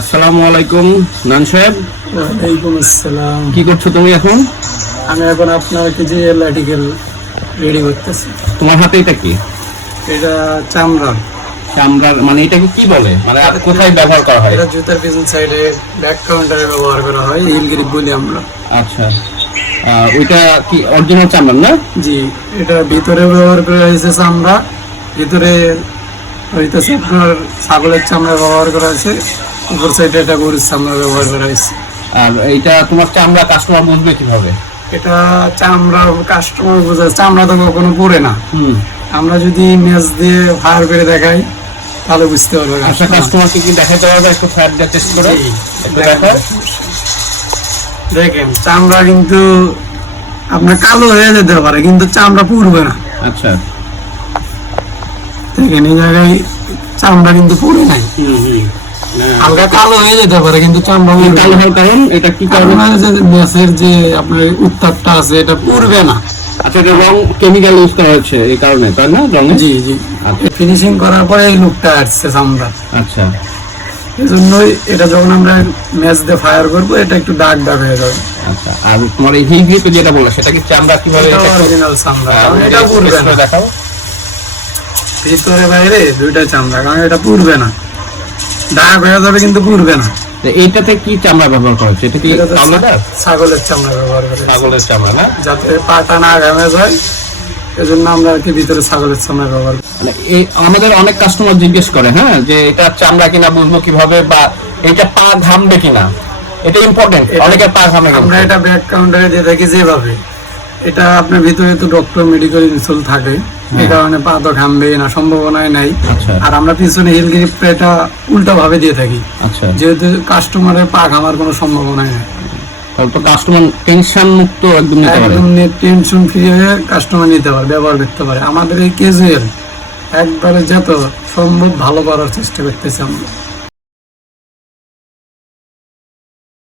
আসসালামু আলাইকুম নান সাহেব। ওয়ালাইকুম আসসালাম। কি করছো তুমি এখন? আমি এখন আপনার যে আর্টিকেল রেডি করতেছি। তোমার হাতে এটা কি? এটা চামড়ার। চামড়ার মানে এটাকে কি বলে, মানে আর কোথায় ব্যবহার করা হয়? এটা জুতার পিছন সাইডে ব্যাক কাউন্টারে ব্যবহার করা হয়, হিল গ্রিপ বলি আমরা। আচ্ছা, ওইটা কি অরিজিনাল চামড়া না? জি, এটা ভিতরে ব্যবহার করা হয়েছে চামড়া, ভিতরে হইতেছে আপনার ছাগলের চামড়া ব্যবহার করা হয়েছে, উপর সাইডে এটা গরুর চামড়া ব্যবহার করা হয়েছে। আর এইটা তোমার চামড়া কাস্টমার বুঝবে কিভাবে? এটা চামড়া কাস্টমার বোঝা, চামড়া তো কখনো পরে না। আমরা যদি ম্যাচ দিয়ে ফায়ার করে দেখাই তাহলে বুঝতে পারবে। আচ্ছা, কাস্টমারকে কি দেখাতে পারবে একটু ফ্যাট দিয়ে টেস্ট করে? একটু দেখো। দেখেন চামড়া কিন্তু আপনার কালো হয়ে যেতে পারে কিন্তু চামড়া পুড়বে না। আচ্ছা, দেখেন এই জায়গায় চামড়া কিন্তু পুড়ে নাই, হালকা কালো হয়ে যেতে পারে কিন্তু চামড়া কালো হওয়ার কারণ এটা কি কারণে? ম্যাচের যে আপনার উত্তাপটা আছে এটা পুড়বে না। আচ্ছা, এটা রং কেমিক্যাল ইউজ করা হচ্ছে এই কারণে, তাই না? রঙে জি জি, ফিনিশিং করার পরে এই লুকটা আসছে চামড়া। আচ্ছা, এই জন্যই এটা যখন আমরা ম্যাচ দিয়ে ফায়ার করবো এটা একটু দাগ দাগ হয়ে যাবে। আচ্ছা। আর তোমার এই হিল গ্রিপ যেটা বললে সেটা কি চামড়া কিভাবে? এটা অরিজিনাল চামড়া, কারণ এটা পুড়বে না। দেখাও ভিতরে বাইরে দুইটাই চামড়া, কারণ এটা পুড়বে না, দাগ হয়ে যাবে কিন্তু পুড়বে না। এইটাতে কি চামড়া ব্যবহার করা হচ্ছে? এটা কি ছাগলের চামড়া ব্যবহার করে, ছাগলের চামড়া না? যাতে পাটা না ঘামে যায়, এজন্য আমরা আর কি ভিতরে ছাগলের চামড়া ব্যবহার করি। মানে আমাদের অনেক কাস্টমার জিজ্ঞেস করে, হ্যাঁ, যে এটা চামড়া কিনা বুঝবো কিভাবে, বা এটা পা ঘামবে কিনা, এটা ইম্পর্টেন্ট। অনেকের পা ঘামে। আমরা এটা ব্যাক কাউন্টারে দিয়ে থাকি যেভাবে, এটা আপনার ভিতরে তো ডক্টর মেডিকেল ইনসুল থাকে, এই কারণে পা তো ঘামবে না, সম্ভাবনাই নাই। আর আমরা পিছনে হিল গ্রিপটা এটা উল্টা ভাবে দিয়ে থাকি, যেহেতু কাস্টমারের পা ঘামার কোনো সম্ভাবনাই নাই। তো কাস্টমার টেনশন মুক্ত একদম নিতে পারে, একদম টেনশন ফ্রি হয়ে কাস্টমার নিতে পারে, ব্যবহার করতে পারে। আমাদের এই কেজের একবারে যত সম্ভব ভালো করার চেষ্টা করতেছি আমরা।